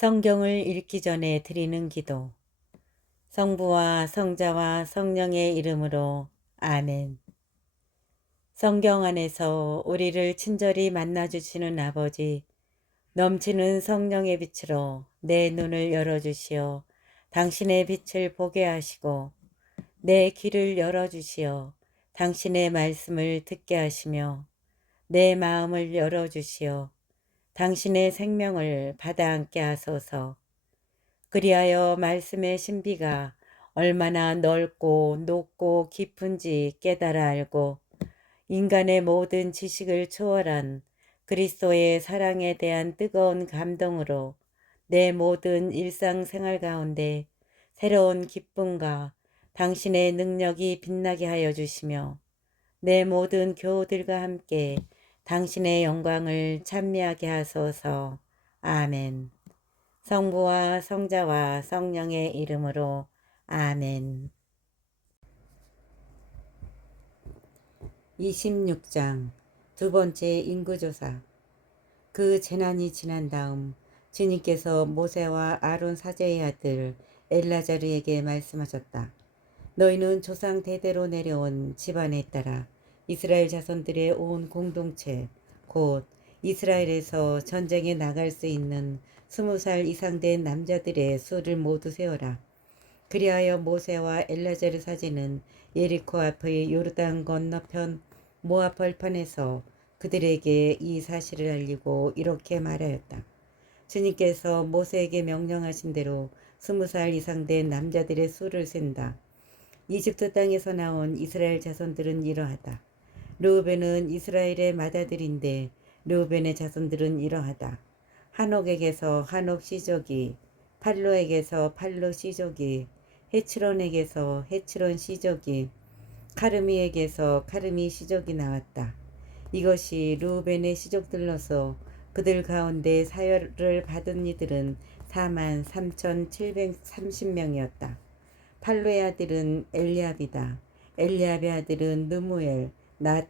성경을 읽기 전에 드리는 기도. 성부와 성자와 성령의 이름으로 아멘. 성경 안에서 우리를 친절히 만나주시는 아버지, 넘치는 성령의 빛으로 내 눈을 열어주시어 당신의 빛을 보게 하시고, 내 귀를 열어주시어 당신의 말씀을 듣게 하시며, 내 마음을 열어주시어 당신의 생명을 받아 안게 하소서. 그리하여 말씀의 신비가 얼마나 넓고 높고 깊은지 깨달아 알고 인간의 모든 지식을 초월한 그리스도의 사랑에 대한 뜨거운 감동으로 내 모든 일상생활 가운데 새로운 기쁨과 당신의 능력이 빛나게 하여 주시며 내 모든 교우들과 함께 당신의 영광을 찬미하게 하소서. 아멘. 성부와 성자와 성령의 이름으로 아멘. 26장 두 번째 인구조사. 그 재난이 지난 다음 주님께서 모세와 아론 사제의 아들 엘라자르에게 말씀하셨다. 너희는 조상 대대로 내려온 집안에 따라 이스라엘 자손들의 온 공동체 곧 이스라엘에서 전쟁에 나갈 수 있는 20살 이상 된 남자들의 수를 모두 세어라. 그리하여 모세와 엘라자르 사제는 예리코 앞의 요르단 건너편 모압 벌판에서 그들에게 이 사실을 알리고 이렇게 말하였다. 주님께서 모세에게 명령하신 대로 20살 이상 된 남자들의 수를 센다. 이집트 땅에서 나온 이스라엘 자손들은 이러하다. 르우벤은 이스라엘의 맏아들인데 르우벤의 자손들은 이러하다. 한옥에게서 한옥 시족이, 팔로에게서 팔로 시족이, 헤츠론에게서 헤츠론 시족이, 카르미에게서 카르미 시족이 나왔다. 이것이 르우벤의 시족들로서 그들 가운데 사열을 받은 이들은 43,730명이었다. 팔로의 아들은 엘리압이다. 엘리압의 아들은 느무엘,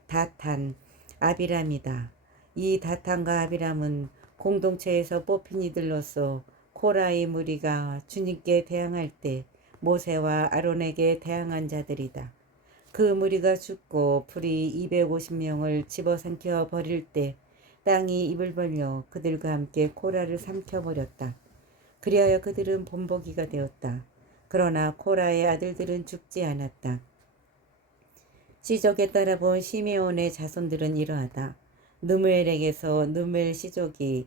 다탄, 아비람이다. 이 다탄과 아비람은 공동체에서 뽑힌 이들로서 코라의 무리가 주님께 대항할 때 모세와 아론에게 대항한 자들이다. 그 무리가 죽고 풀이 250명을 집어삼켜 버릴 때 땅이 입을 벌려 그들과 함께 코라를 삼켜버렸다. 그리하여 그들은 본보기가 되었다. 그러나 코라의 아들들은 죽지 않았다. 시족에 따라 본 시메온의 자손들은 이러하다. 느무엘에게서 느무엘 시족이,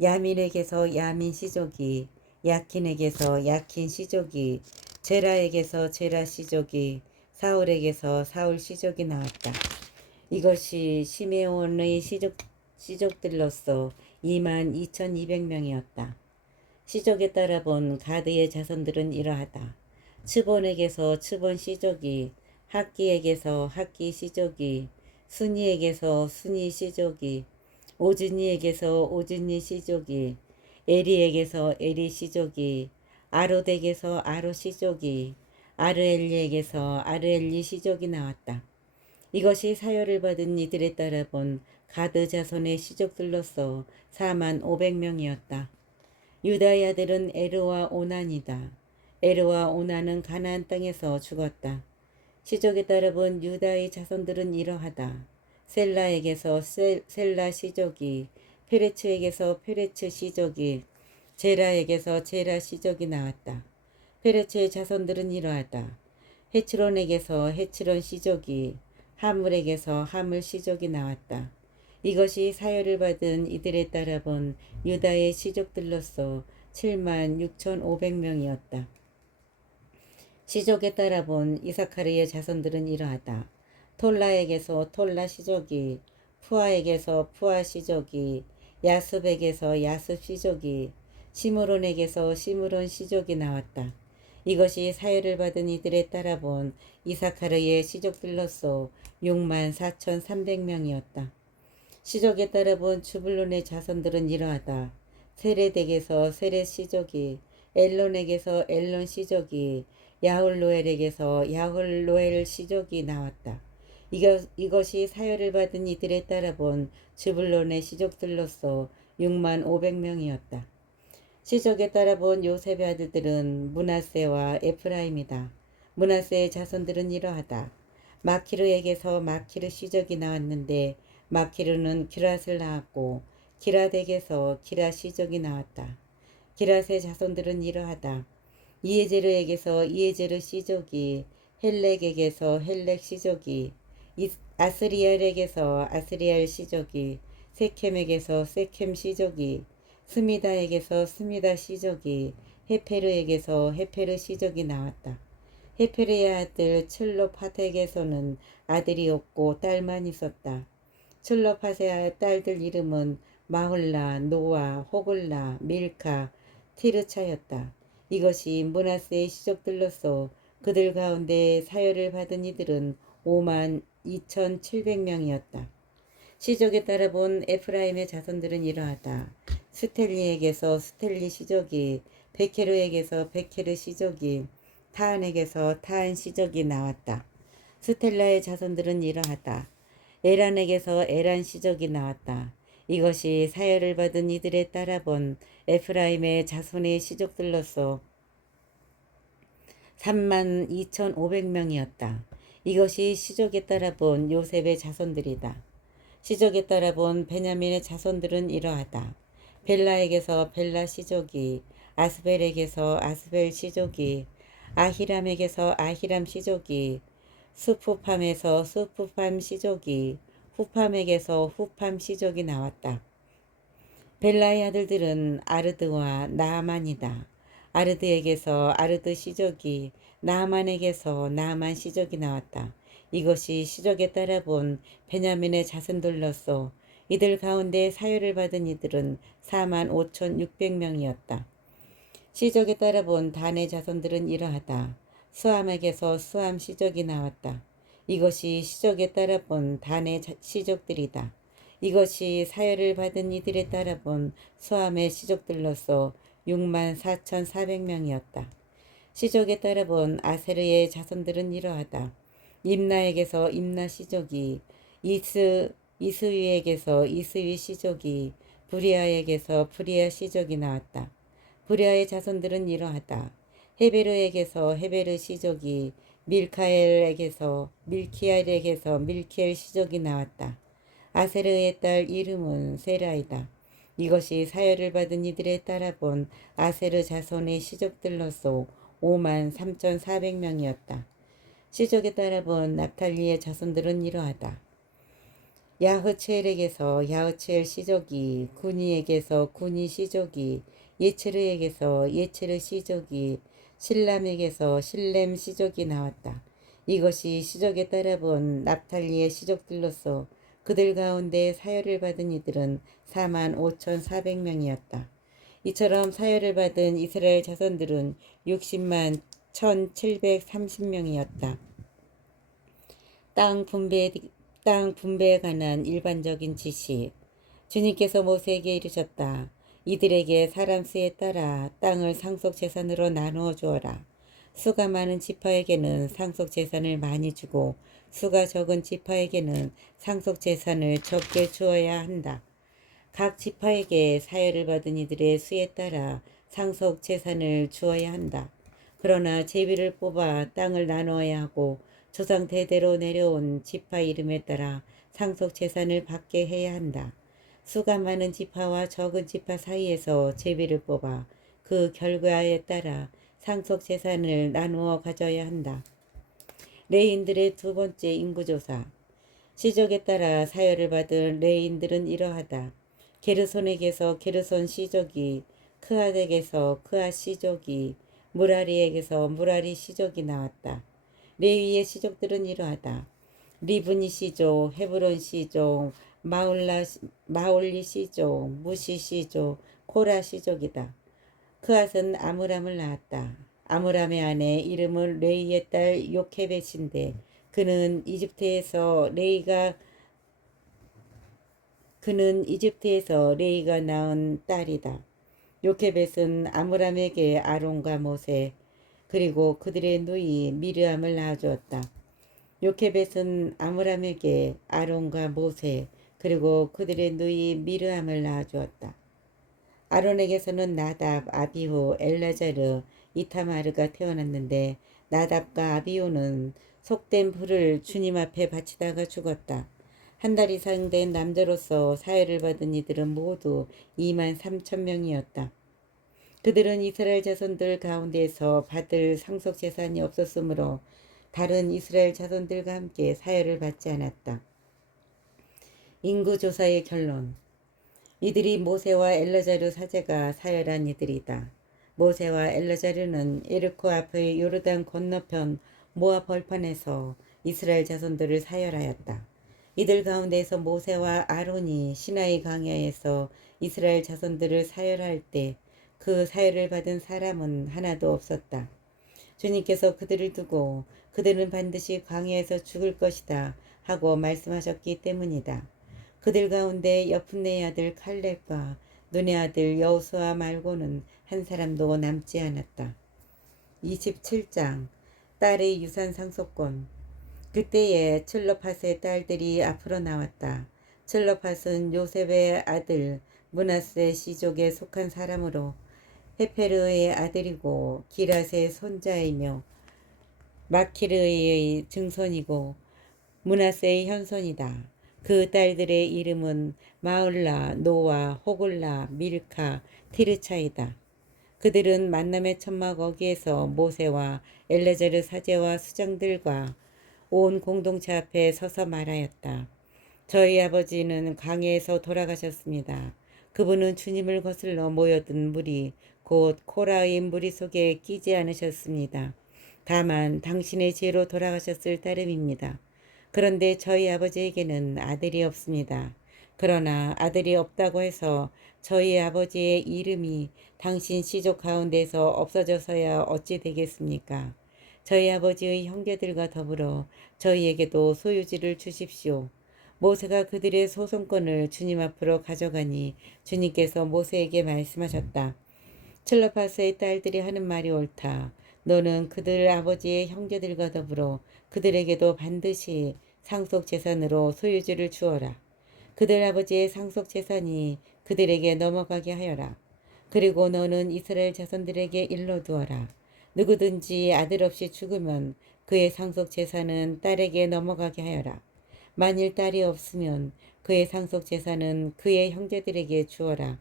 야민에게서 야민 시족이, 야킨에게서 야킨 시족이, 제라에게서 제라 시족이, 사울에게서 사울 시족이 나왔다. 이것이 시메온의 시족들로서 22,200명이었다. 시족에 따라 본 가드의 자손들은 이러하다. 츠본에게서 츠본 시족이, 학기에게서 학기 시족이, 순이에게서 순이 시족이, 오즈니에게서 오즈니 시족이, 에리에게서 에리 시족이, 아롯에게서 아롯 시족이, 아르엘리에게서 아르엘리 시족이 나왔다. 이것이 사열을 받은 이들에 따라 본 가드 자손의 시족들로서 45,000명이었다. 유다의 아들은 에르와 오난이다. 에르와 오난은 가나안 땅에서 죽었다. 시족에 따라 본 유다의 자손들은 이러하다. 셀라에게서 셀라 시족이, 페레츠에게서 페레츠 시족이, 제라에게서 제라 시족이 나왔다. 페레츠의 자손들은 이러하다. 헤츠론에게서 헤츠론 시족이, 하물에게서 하물 시족이 나왔다. 이것이 사열을 받은 이들에 따라 본 유다의 시족들로서 76,500명이었다. 시족에 따라 본 이사카르의 자손들은 이러하다. 톨라에게서 톨라 시족이, 푸아에게서 푸아 시족이, 야습에게서 야습 시족이, 시므론에게서 시므론 시족이 나왔다. 이것이 사열을 받은 이들에 따라 본 이사카르의 시족들로서 64,300명이었다. 시족에 따라 본 주불론의 자손들은 이러하다. 세레덱에서 세렛 시족이, 엘론에게서 엘론 시족이, 야홀로엘에게서 야홀로엘 시족이 나왔다. 이것이 사열을 받은 이들에 따라 본 주불론의 시족들로서 65,000명이었다. 시족에 따라 본 요셉의 아들들은 므낫세와 에프라임이다. 므낫세의 자손들은 이러하다. 마키르에게서 마키르 시족이 나왔는데 마키르는 기랏을 낳았고 기랏에게서 기랏 시족이 나왔다. 기랏의 자손들은 이러하다. 이에제르에게서 이에제르 시족이 헬렉에게서 헬렉 시족이 아스리엘에게서 아스리엘 시족이 세켐에게서 세켐 시족이 스미다에게서 스미다 시족이 헤페르에게서 헤페르 시족이 나왔다. 헤페르의 아들 칠로파트에게서는 아들이 없고 딸만 있었다. 칠로파트의 딸들 이름은 마홀라, 노아, 호글라, 밀카, 티르차였다. 이것이 므낫세의 시족들로서 그들 가운데 사열을 받은 이들은 5만 2,700명이었다. 시족에 따라 본 에프라임의 자손들은 이러하다. 스텔리에게서 스텔리 시족이, 베케르에게서 베케르 시족이, 타한에게서 타한 시족이 나왔다. 스텔라의 자손들은 이러하다. 에란에게서 에란 시족이 나왔다. 이것이 사열을 받은 이들에 따라 본 에프라임의 자손의 시족들로서 3만 2,500명이었다. 이것이 시족에 따라 본 요셉의 자손들이다. 시족에 따라 본 베냐민의 자손들은 이러하다. 벨라에게서 벨라 시족이, 아스벨에게서 아스벨 시족이, 아히람에게서 아히람 시족이, 수푸팜에서 수푸팜 시족이, 후팜에게서 후팜 시족이 나왔다. 벨라의 아들들은 아르드와 나아만이다. 아르드에게서 아르드 시족이, 나아만에게서 나아만 시족이 나왔다. 이것이 시족에 따라 본 베냐민의 자손들로서 이들 가운데 사유를 받은 이들은 4만 5,600명이었다. 시족에 따라 본 단의 자손들은 이러하다. 수함에게서 수함 시족이 나왔다. 이것이 시족에 따라 본 단의 시족들이다. 이것이 사열을 받은 이들에 따라 본 수함의 시족들로서 6만 4,400명이었다. 시족에 따라 본 아세르의 자손들은 이러하다. 임나에게서 임나 시족이, 이스위에게서 이스위 시족이, 부리아에게서 부리아 시족이 나왔다. 부리아의 자손들은 이러하다. 헤베르에게서 헤베르 시족이, 밀카엘에게서 밀키엘에게서 밀키엘 시족이 나왔다. 아세르의 딸 이름은 세라이다. 이것이 사열을 받은 이들에 따라 본 아세르 자손의 시족들로서 5만 3,400명이었다. 시족에 따라 본 납탈리의 자손들은 이러하다. 야흐체엘에게서 야흐체엘 시족이, 구니에게서 구니 시족이, 예체르에게서 예체르 시족이, 실람에게서 실렘 시족이 나왔다. 이것이 시족에 따라 본 납탈리의 시족들로서 그들 가운데 사열을 받은 이들은 4만 5,400명이었다. 이처럼 사열을 받은 이스라엘 자손들은 60만 1,730명이었다. 땅 분배에 관한 일반적인 지시. 주님께서 모세에게 이르셨다. 이들에게 사람 수에 따라 땅을 상속 재산으로 나누어 주어라. 수가 많은 지파에게는 상속 재산을 많이 주고 수가 적은 지파에게는 상속 재산을 적게 주어야 한다. 각 지파에게 사열을 받은 이들의 수에 따라 상속 재산을 주어야 한다. 그러나 제비를 뽑아 땅을 나누어야 하고 조상 대대로 내려온 지파 이름에 따라 상속 재산을 받게 해야 한다. 수가 많은 지파와 적은 지파 사이에서 제비를 뽑아 그 결과에 따라 상속 재산을 나누어 가져야 한다. 레인들의 두 번째 인구조사. 시족에 따라 사열을 받은 레인들은 이러하다. 게르손에게서 게르손 시족이, 크앗에게서 크앗 시족이, 무라리에게서 무라리 시족이 나왔다. 레위의 시족들은 이러하다. 리브니 시족, 헤브론 시족, 마올리 시족, 무시 시족, 코라 시족이다. 크앗은 아므람을 낳았다. 아므람의 아내 이름은 레이의 딸 요케벳인데 그는 이집트에서 레이가 낳은 딸이다. 요케벳은 아므람에게 아론과 모세 그리고 그들의 누이 미르암을 낳아주었다. 요케벳은 아므람에게 아론과 모세 그리고 그들의 누이 미르암을 낳아주었다. 아론에게서는 나답, 아비후, 엘라자르, 이타마르가 태어났는데 나답과 아비후는 속된 불을 주님 앞에 바치다가 죽었다. 한 달 이상 된 남자로서 사회를 받은 이들은 모두 2만 3천 명이었다. 그들은 이스라엘 자손들 가운데서 받을 상속 재산이 없었으므로 다른 이스라엘 자손들과 함께 사회를 받지 않았다. 인구조사의 결론. 이들이 모세와 엘라자르 사제가 사열한 이들이다. 모세와 엘라자르는 에르코 앞의 요르단 건너편 모압 벌판에서 이스라엘 자손들을 사열하였다. 이들 가운데서 모세와 아론이 시나이 광야에서 이스라엘 자손들을 사열할 때 그 사열을 받은 사람은 하나도 없었다. 주님께서 그들을 두고 그들은 반드시 광야에서 죽을 것이다 하고 말씀하셨기 때문이다. 그들 가운데 여푼네의 아들 칼렙과 눈의 아들 여호수아 말고는 한 사람도 남지 않았다. 27장 딸의 유산 상속권. 그때에 칠로팟의 딸들이 앞으로 나왔다. 칠로팟은 요셉의 아들 므낫세 씨족에 속한 사람으로 헤페르의 아들이고 기랏의 손자이며 마키르의 증손이고 므낫세의 현손이다. 그 딸들의 이름은 마을라, 노아, 호글라, 밀카, 티르차이다. 그들은 만남의 천막 어귀에서 모세와 엘레자르 사제와 수장들과 온 공동체 앞에 서서 말하였다. 저희 아버지는 광야에서 돌아가셨습니다. 그분은 주님을 거슬러 모여든 물이 곧 코라의 무리 속에 끼지 않으셨습니다. 다만 당신의 죄로 돌아가셨을 따름입니다. 그런데 저희 아버지에게는 아들이 없습니다. 그러나 아들이 없다고 해서 저희 아버지의 이름이 당신 시족 가운데서 없어져서야 어찌 되겠습니까? 저희 아버지의 형제들과 더불어 저희에게도 소유지를 주십시오. 모세가 그들의 소송권을 주님 앞으로 가져가니 주님께서 모세에게 말씀하셨다. 칠로파스의 딸들이 하는 말이 옳다. 너는 그들 아버지의 형제들과 더불어 그들에게도 반드시 상속 재산으로 소유지를 주어라. 그들 아버지의 상속 재산이 그들에게 넘어가게 하여라. 그리고 너는 이스라엘 자손들에게 일러두어라. 누구든지 아들 없이 죽으면 그의 상속 재산은 딸에게 넘어가게 하여라. 만일 딸이 없으면 그의 상속 재산은 그의 형제들에게 주어라.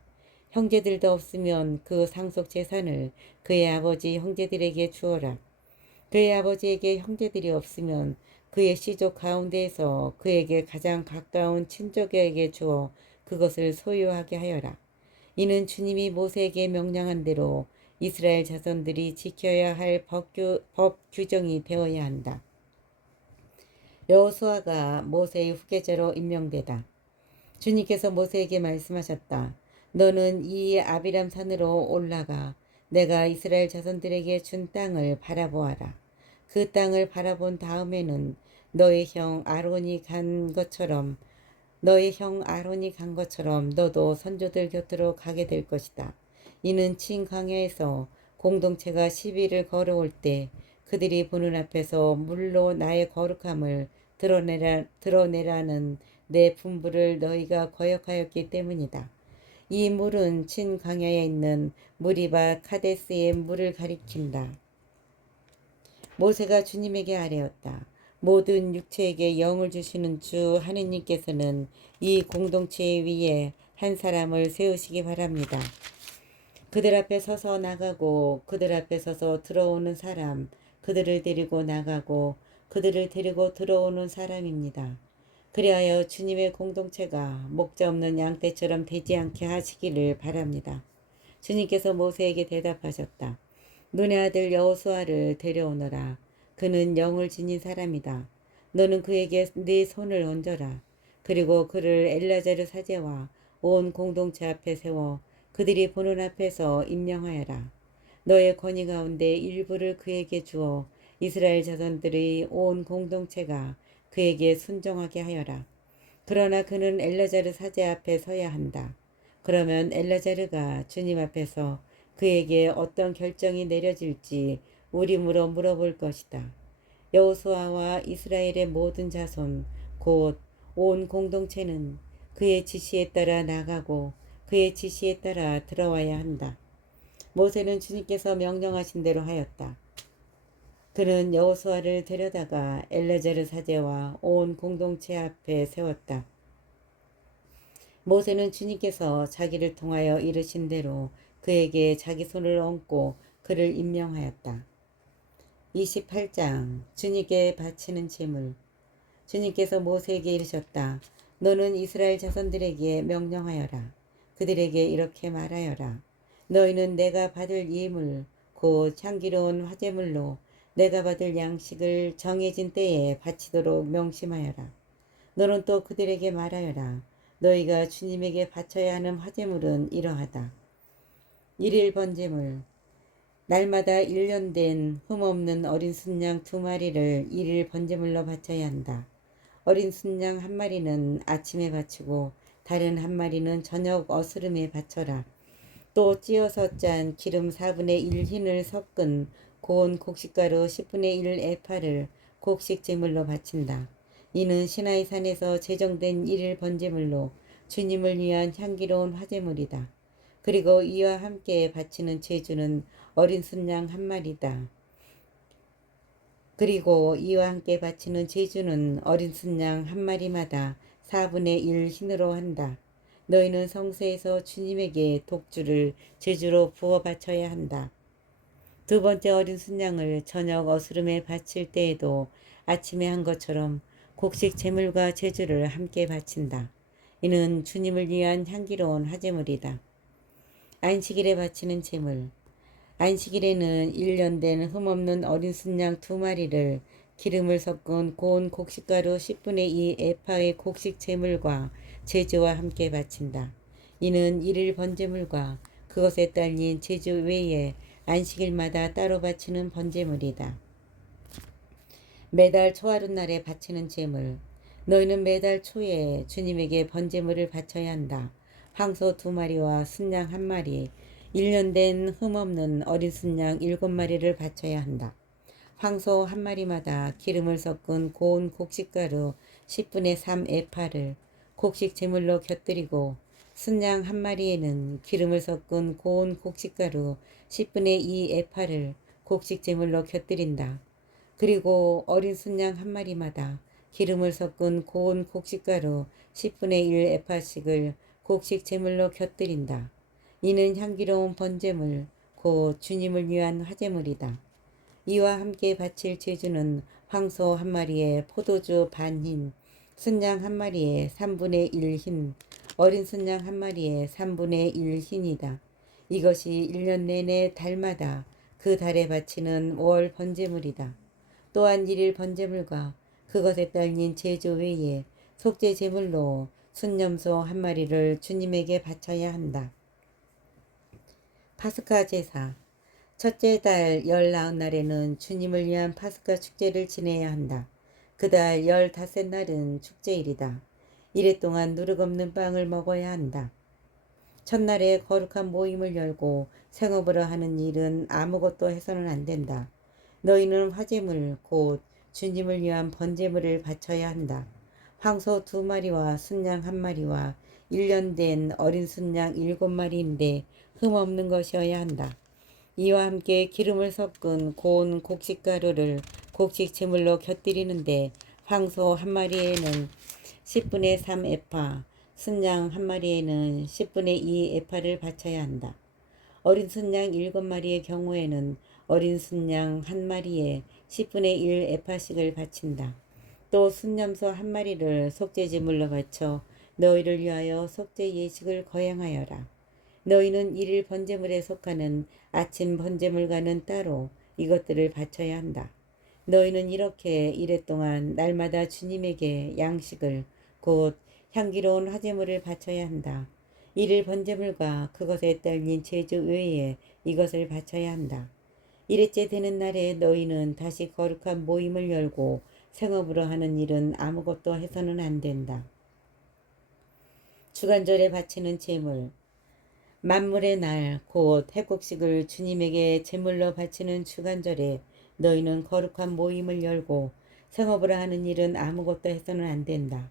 형제들도 없으면 그 상속 재산을 그의 아버지 형제들에게 주어라. 그의 아버지에게 형제들이 없으면 그의 시족 가운데에서 그에게 가장 가까운 친족에게 주어 그것을 소유하게 하여라. 이는 주님이 모세에게 명령한 대로 이스라엘 자손들이 지켜야 할 법 규정이 되어야 한다. 여호수아가 모세의 후계자로 임명되다. 주님께서 모세에게 말씀하셨다. 너는 이 아비람 산으로 올라가 내가 이스라엘 자손들에게 준 땅을 바라보아라. 그 땅을 바라본 다음에는 너의 형 아론이 간 것처럼 너도 선조들 곁으로 가게 될 것이다. 이는 친 광야에서 공동체가 시비를 걸어올 때 그들이 보는 앞에서 물로 나의 거룩함을 드러내라는 내 분부를 너희가 거역하였기 때문이다. 이 물은 친 광야에 있는 무리바 카데스의 물을 가리킨다. 모세가 주님에게 아뢰었다. 모든 육체에게 영을 주시는 주 하느님께서는 이 공동체 위에 한 사람을 세우시기 바랍니다. 그들 앞에 서서 나가고 그들 앞에 서서 들어오는 사람, 그들을 데리고 나가고 그들을 데리고 들어오는 사람입니다. 그리하여 주님의 공동체가 목자 없는 양떼처럼 되지 않게 하시기를 바랍니다. 주님께서 모세에게 대답하셨다. 눈의 아들 여호수아를 데려오너라. 그는 영을 지닌 사람이다. 너는 그에게 네 손을 얹어라. 그리고 그를 엘라자르 사제와 온 공동체 앞에 세워 그들이 보는 앞에서 임명하여라. 너의 권위 가운데 일부를 그에게 주어 이스라엘 자손들의 온 공동체가 그에게 순종하게 하여라. 그러나 그는 엘라자르 사제 앞에 서야 한다. 그러면 엘라자르가 주님 앞에서 그에게 어떤 결정이 내려질지 우림으로 물어볼 것이다. 여호수아와 이스라엘의 모든 자손 곧 온 공동체는 그의 지시에 따라 나가고 그의 지시에 따라 들어와야 한다. 모세는 주님께서 명령하신 대로 하였다. 그는 여호수아를 데려다가 엘레자르 사제와 온 공동체 앞에 세웠다. 모세는 주님께서 자기를 통하여 이르신 대로 그에게 자기 손을 얹고 그를 임명하였다. 28장 주님께 바치는 제물. 주님께서 모세에게 이르셨다. 너는 이스라엘 자손들에게 명령하여라. 그들에게 이렇게 말하여라. 너희는 내가 받을 예물 곧 향기로운 화제물로 내가 받을 양식을 정해진 때에 바치도록 명심하여라. 너는 또 그들에게 말하여라. 너희가 주님에게 바쳐야 하는 화제물은 이러하다. 일일 번제물. 날마다 1년 된 흠없는 어린 순양 2마리를 일일 번제물로 바쳐야 한다. 어린 순양 1마리는 아침에 바치고 다른 1마리는 저녁 어스름에 바쳐라. 또 찌어서 짠 기름 4분의 1 흰을 섞은 고운 곡식가루 10분의 1 에파를 곡식 제물로 바친다. 이는 시나이 산에서 제정된 일일 번제물로 주님을 위한 향기로운 화제물이다. 그리고 이와 함께 바치는 제주는 어린 순양 1마리다. 그리고 이와 함께 바치는 제주는 어린 순양 1마리마다 4분의 1 흰으로 한다. 너희는 성소에서 주님에게 독주를 제주로 부어 바쳐야 한다. 두 번째 어린 순양을 저녁 어스름에 바칠 때에도 아침에 한 것처럼 곡식 제물과 제주를 함께 바친다. 이는 주님을 위한 향기로운 화제물이다. 안식일에 바치는 제물. 안식일에는 1년 된 흠없는 어린 순양 2마리를 기름을 섞은 고운 곡식가루 10분의 2 에파의 곡식 제물과 제주와 함께 바친다. 이는 일일 번제물과 그것에 딸린 제주 외에 안식일마다 따로 바치는 번제물이다. 매달 초하룻날에 바치는 제물. 너희는 매달 초에 주님에게 번제물을 바쳐야 한다. 황소 2마리와 순양 1마리, 1년 된 흠없는 어린 순양 7마리를 바쳐야 한다. 황소 1마리마다 기름을 섞은 고운 곡식가루 10분의 3 에파를 곡식 제물로 곁들이고 순양 1마리에는 기름을 섞은 고운 곡식가루 10분의 2 에파를 곡식 제물로 곁들인다. 그리고 어린 순양 1마리마다 기름을 섞은 고운 곡식가루 10분의 1 에파씩을 곡식 제물로 곁들인다. 이는 향기로운 번제물 곧 주님을 위한 화제물이다. 이와 함께 바칠 제주는 황소 1마리에 포도주 반흰, 순양 1마리에 3분의 1 흰, 어린 순양 1마리에 3분의 1 흰이다. 이것이 1년 내내 달마다 그 달에 바치는 월 번제물이다. 또한 일일 번제물과 그것에 딸린 제주 외에 속죄 제물로 순염소 1마리를 주님에게 바쳐야 한다. 파스카 제사. 첫째 달 19날에는 주님을 위한 파스카 축제를 지내야 한다. 그달 15날은 축제일이다. 이래 동안 누룩없는 빵을 먹어야 한다. 첫날에 거룩한 모임을 열고 생업으로 하는 일은 아무것도 해서는 안 된다. 너희는 화제물 곧 주님을 위한 번제물을 바쳐야 한다. 황소 2마리와 순양 1마리와 1년 된 어린 순양 7마리인데 흠없는 것이어야 한다. 이와 함께 기름을 섞은 고운 곡식가루를 곡식 제물로 곁들이는데 황소 1마리에는 10분의 3 에파, 순양 1마리에는 10분의 2 에파를 바쳐야 한다. 어린 순양 7마리의 경우에는 어린 순양 1마리에 10분의 1 에파씩을 바친다. 또 순염소 1마리를 속죄제물로 바쳐 너희를 위하여 속죄 예식을 거행하여라. 너희는 일일 번제물에 속하는 아침 번제물과는 따로 이것들을 바쳐야 한다. 너희는 이렇게 이래 동안 날마다 주님에게 양식을 곧 향기로운 화제물을 바쳐야 한다. 일일 번제물과 그것에 딸린 제주 외에 이것을 바쳐야 한다. 일일째 되는 날에 너희는 다시 거룩한 모임을 열고 생업으로 하는 일은 아무것도 해서는 안 된다. 주간절에 바치는 제물. 만물의 날 곧 해곡식을 주님에게 제물로 바치는 주간절에 너희는 거룩한 모임을 열고 생업을 하는 일은 아무것도 해서는 안 된다.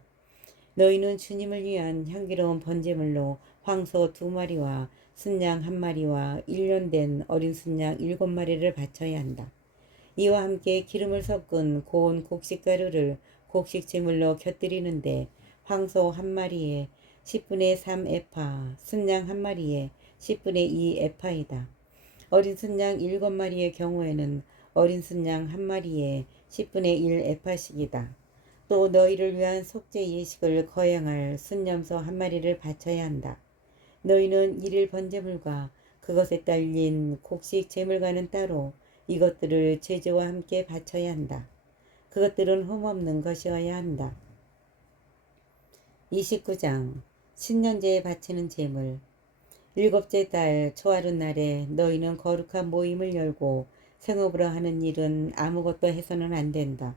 너희는 주님을 위한 향기로운 번제물로 황소 2마리와 순양 1마리와 1년 된 어린 순양 7마리를 바쳐야 한다. 이와 함께 기름을 섞은 고운 곡식가루를 곡식 제물로 곁들이는데 황소 1마리에 10분의 3 에파, 순양 1마리에 10분의 2 에파이다. 어린 순양 7마리의 경우에는 어린 순양 1마리에 10분의 1 에파씩이다. 또 너희를 위한 속죄 예식을 거행할 순염소 1마리를 바쳐야 한다. 너희는 일일 번제물과 그것에 딸린 곡식 제물과는 따로 이것들을 제주와 함께 바쳐야 한다. 그것들은 흠없는 것이어야 한다. 29장 신년제에 바치는 제물. 일곱째 달 초하룻날에 너희는 거룩한 모임을 열고 생업으로 하는 일은 아무것도 해서는 안 된다.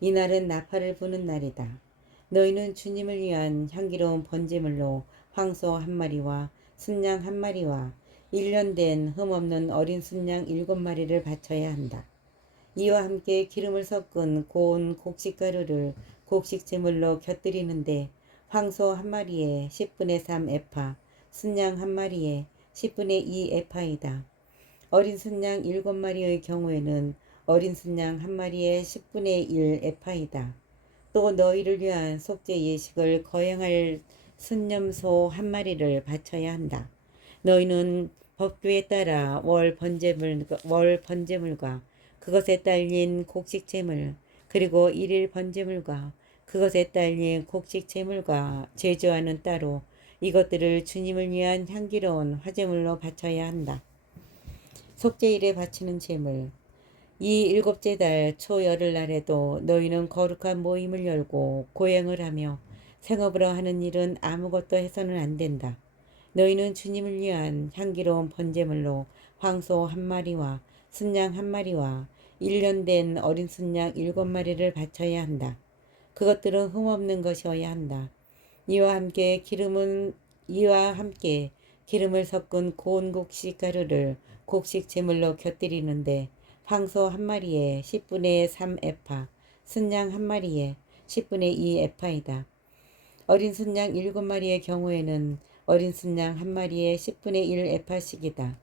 이날은 나팔을 부는 날이다. 너희는 주님을 위한 향기로운 번제물로 황소 1마리와 순양 1마리와 1년 된 흠없는 어린 순양 7마리를 바쳐야 한다. 이와 함께 기름을 섞은 고운 곡식가루를 곡식 제물로 곁들이는데 황소 1마리에 10분의 3 에파, 순양 1마리에 10분의 2 에파이다. 어린 순양 7마리의 경우에는 어린 순양 1마리에 10분의 1 에파이다. 또 너희를 위한 속죄 예식을 거행할 순념소 1마리를 바쳐야 한다. 너희는 법규에 따라 월 번제물과 그것에 딸린 곡식 제물, 그리고 일일 번제물과 그것에 딸린 곡식 제물과 제주와는 따로 이것들을 주님을 위한 향기로운 화제물로 바쳐야 한다. 속죄일에 바치는 제물. 이 일곱째 달 초열흘날에도 너희는 거룩한 모임을 열고 고행을 하며 생업으로 하는 일은 아무것도 해서는 안 된다. 너희는 주님을 위한 향기로운 번제물로 황소 1마리와 순양 1마리와 1년 된 어린 순양 7마리를 바쳐야 한다. 그것들은 흠없는 것이어야 한다. 이와 함께 기름을 섞은 고운 곡식 가루를 곡식 제물로 곁들이는데 황소 1마리에 10분의 3 에파, 순양 1마리에 10분의 2 에파이다. 어린 순양 7마리의 경우에는 어린 순양 1마리에 10분의 1 에파씩이다.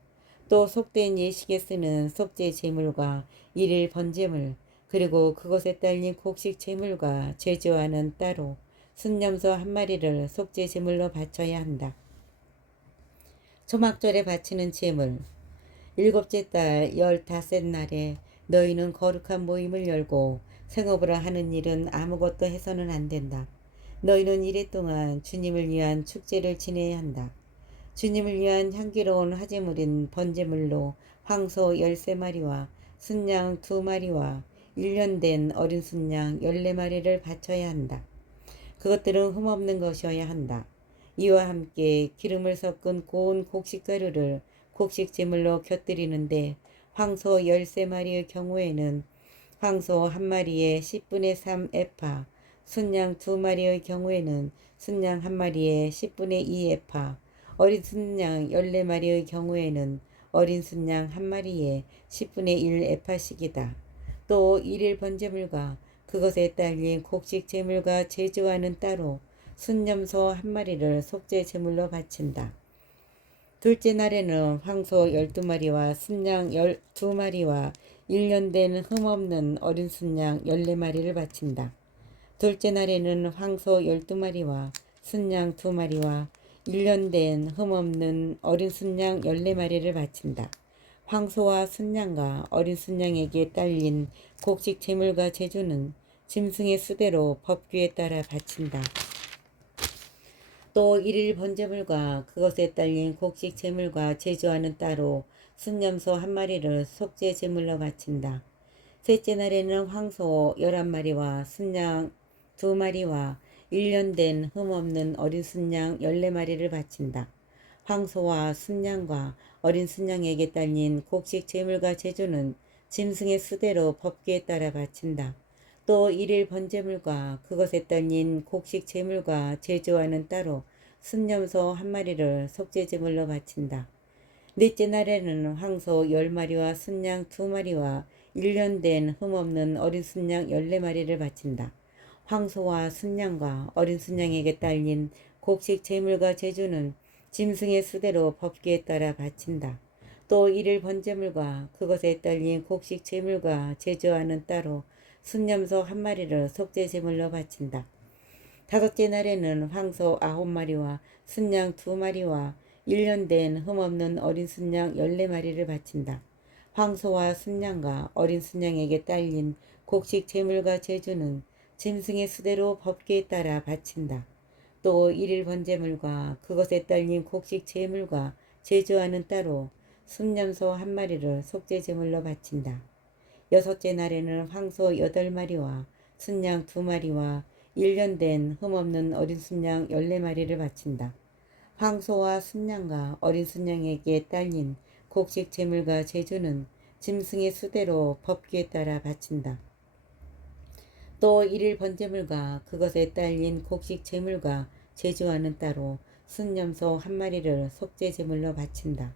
또 속된 예식에 쓰는 속죄 제물과 일일 번제물, 그리고 그것에 딸린 곡식 제물과 제주와는 따로 순염소 1마리를 속죄 제물로 바쳐야 한다. 초막절에 바치는 제물. 일곱째 달 15날에 너희는 거룩한 모임을 열고 생업으로 하는 일은 아무것도 해서는 안 된다. 너희는 이래 동안 주님을 위한 축제를 지내야 한다. 주님을 위한 향기로운 화제물인 번제물로 황소 13마리와 순양 2마리와 1년 된 어린 순양 14마리를 바쳐야 한다. 그것들은 흠없는 것이어야 한다. 이와 함께 기름을 섞은 고운 곡식가루를 곡식 제물로 곁들이는데 황소 13마리의 경우에는 황소 1마리에 10분의 3 에파, 순양 2마리의 경우에는 순양 1마리에 10분의 2 에파, 어린 순양 14마리의 경우에는 어린 순양 1마리에 10분의 1 에파씩이다. 또 일일 번제물과 그것에 딸린 곡식 제물과 제주와는 따로 순염소 1마리를 속죄 제물로 바친다. 둘째 날에는 황소 12마리와 순양 12마리와 1년 된 흠없는 어린 순양 14마리를 바친다. 둘째 날에는 황소 12마리와 순양 2마리와 1년 된 흠없는 어린 순양 14마리를 바친다. 황소와 순양과 어린 순양에게 딸린 곡식 제물과 제주는 짐승의 수대로 법규에 따라 바친다. 또 일일 번제물과 그것에 딸린 곡식 제물과 제주와는 따로 순염소 1마리를 속죄 제물로 바친다. 셋째 날에는 황소 11마리와 순양 2마리와 1년 된 흠없는 어린 순양 14마리를 바친다. 황소와 순양과 어린 순양에게 딸린 곡식 제물과 제주는 짐승의 수대로 법규에 따라 바친다. 또 일일 번제물과 그것에 딸린 곡식 제물과 제주와는 따로 순염소 1마리를 속죄 제물로 바친다. 넷째 날에는 황소 10마리와 순양 2마리와 1년 된 흠없는 어린 순양 14마리를 바친다. 황소와 순양과 어린 순양에게 딸린 곡식 제물과 제주는 짐승의 수대로 법규에 따라 바친다. 또 이를 번제물과 그것에 딸린 곡식 제물과 제주와는 따로 순념소 한 마리를 속죄 제물로 바친다. 다섯째 날에는 황소 9마리와 순양 2마리와 1년 된 흠없는 어린 순양 14마리를 바친다. 황소와 순양과 어린 순양에게 딸린 곡식 제물과 제주는 짐승의 수대로 법규에 따라 바친다. 또 일일 번제물과 그것에 딸린 곡식 제물과 제주와는 따로 순념소 한 마리를 속죄 제물로 바친다. 여섯째 날에는 황소 8마리와 순양 2마리와 1년 된 흠없는 어린 순양 14마리를 바친다. 황소와 순양과 어린 순양에게 딸린 곡식 제물과 제주는 짐승의 수대로 법규에 따라 바친다. 또 일일 번제물과 그것에 딸린 곡식 제물과 제주와는 따로 순념소 한 마리를 속죄 제물로 바친다.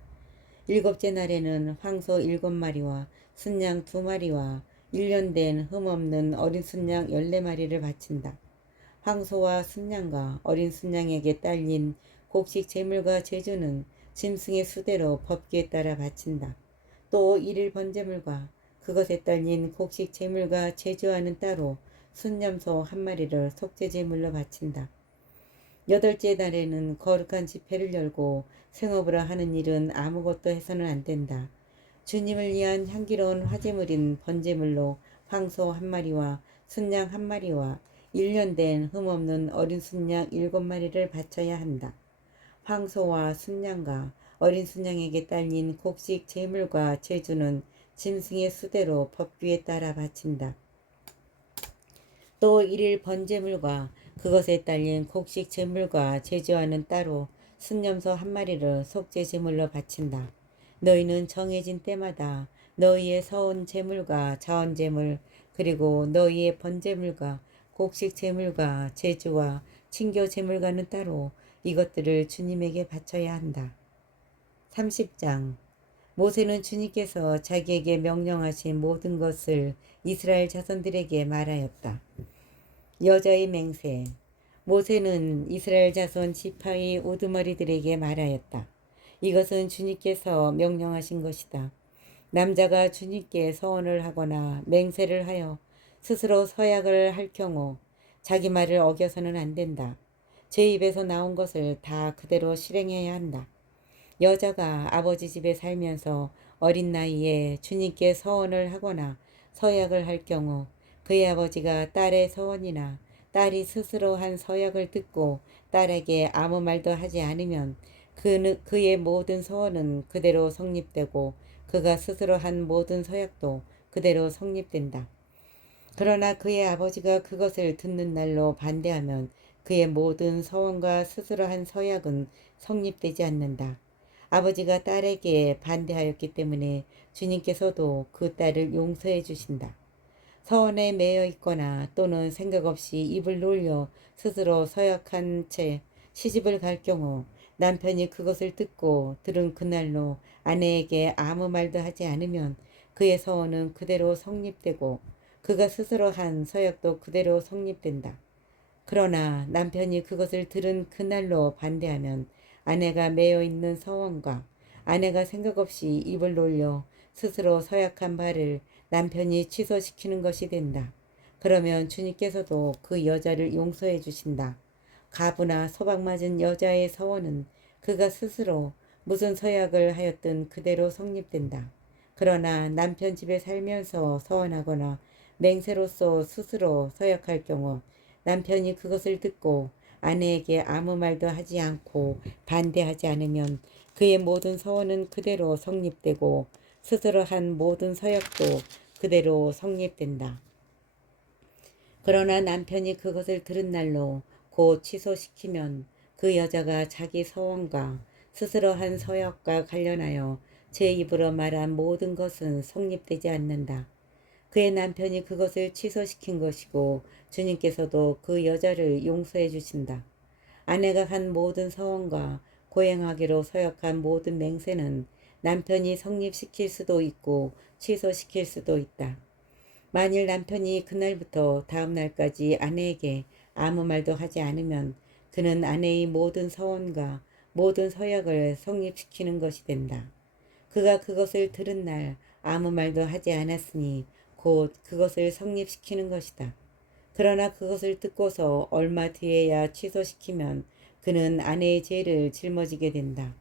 일곱째 날에는 황소 7마리와 순양 2마리와 1년 된 흠없는 어린 순양 14마리를 바친다. 황소와 순양과 어린 순양에게 딸린 곡식 제물과 제주는 짐승의 수대로 법규에 따라 바친다. 또 일일 번제물과 그것에 딸린 곡식 제물과 제주와는 따로 순념소 한 마리를 속죄 제물로 바친다. 여덟째 날에는 거룩한 집회를 열고 생업으로 하는 일은 아무것도 해서는 안 된다. 주님을 위한 향기로운 화제물인 번제물로 황소 한 마리와 순양 한 마리와 1년 된 흠없는 어린 순양 7마리를 바쳐야 한다. 황소와 순양과 어린 순양에게 딸린 곡식 제물과 제주는 짐승의 수대로 법규에 따라 바친다. 또 일일 번제물과 그것에 딸린 곡식 제물과 제주와는 따로 순념소 한 마리를 속죄 제물로 바친다. 너희는 정해진 때마다 너희의 서온 제물과 자원 제물 그리고 너희의 번제물과 곡식 제물과 제주와 친교 제물과는 따로 이것들을 주님에게 바쳐야 한다. 30장 모세는 주님께서 자기에게 명령하신 모든 것을 이스라엘 자손들에게 말하였다. 여자의 맹세 모세는 이스라엘 자손 지파의 우두머리들에게 말하였다. 이것은 주님께서 명령하신 것이다. 남자가 주님께 서원을 하거나 맹세를 하여 스스로 서약을 할 경우 자기 말을 어겨서는 안 된다. 제 입에서 나온 것을 다 그대로 실행해야 한다. 여자가 아버지 집에 살면서 어린 나이에 주님께 서원을 하거나 서약을 할 경우 그의 아버지가 딸의 서원이나 딸이 스스로 한 서약을 듣고 딸에게 아무 말도 하지 않으면 그의 모든 서원은 그대로 성립되고 그가 스스로 한 모든 서약도 그대로 성립된다. 그러나 그의 아버지가 그것을 듣는 날로 반대하면 그의 모든 서원과 스스로 한 서약은 성립되지 않는다. 아버지가 딸에게 반대하였기 때문에 주님께서도 그 딸을 용서해 주신다. 서원에 매여 있거나 또는 생각 없이 입을 놀려 스스로 서약한 채 시집을 갈 경우 남편이 그것을 듣고 들은 그날로 아내에게 아무 말도 하지 않으면 그의 서원은 그대로 성립되고 그가 스스로 한 서약도 그대로 성립된다. 그러나 남편이 그것을 들은 그날로 반대하면 아내가 매여 있는 서원과 아내가 생각 없이 입을 놀려 스스로 서약한 바를 남편이 취소시키는 것이 된다. 그러면 주님께서도 그 여자를 용서해 주신다. 가부나 소박맞은 여자의 서원은 그가 스스로 무슨 서약을 하였든 그대로 성립된다. 그러나 남편 집에 살면서 서원하거나 맹세로서 스스로 서약할 경우 남편이 그것을 듣고 아내에게 아무 말도 하지 않고 반대하지 않으면 그의 모든 서원은 그대로 성립되고 스스로 한 모든 서약도 그대로 성립된다. 그러나 남편이 그것을 들은 날로 곧 취소시키면 그 여자가 자기 서원과 스스로 한 서약과 관련하여 제 입으로 말한 모든 것은 성립되지 않는다. 그의 남편이 그것을 취소시킨 것이고 주님께서도 그 여자를 용서해 주신다. 아내가 한 모든 서원과 고행하기로 서약한 모든 맹세는 남편이 성립시킬 수도 있고 취소시킬 수도 있다. 만일 남편이 그날부터 다음 날까지 아내에게 아무 말도 하지 않으면 그는 아내의 모든 서원과 모든 서약을 성립시키는 것이 된다. 그가 그것을 들은 날 아무 말도 하지 않았으니 곧 그것을 성립시키는 것이다. 그러나 그것을 듣고서 얼마 뒤에야 취소시키면 그는 아내의 죄를 짊어지게 된다.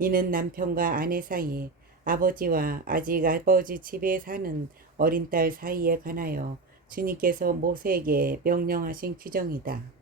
이는 남편과 아내 사이, 아버지와 아직 아버지 집에 사는 어린 딸 사이에 관하여 주님께서 모세에게 명령하신 규정이다.